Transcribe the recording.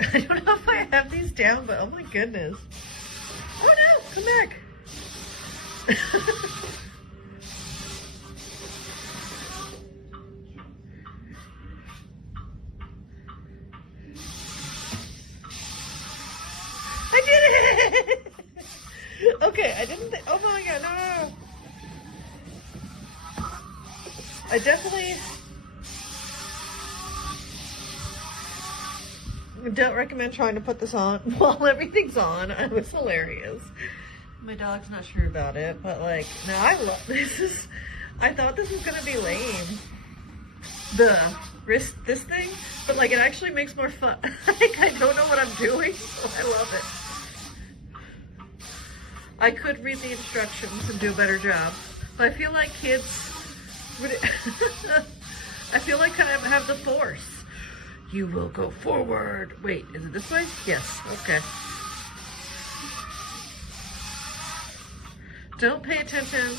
I don't know if I have these down, but oh my goodness. Oh no, come back. I did it! Okay, I didn't think, oh my god, no. I definitely don't recommend trying to put this on while everything's on. It was hilarious. My dog's not sure about it, but like, no, I love this. I thought this was gonna be lame. The wrist, this thing, but like it actually makes more fun. Like I don't know what I'm doing, so I love it. I could read the instructions and do a better job, but I feel like kids would. I feel like I have the force. You will go forward. Wait, is it this way? Yes. Okay. Don't pay attention.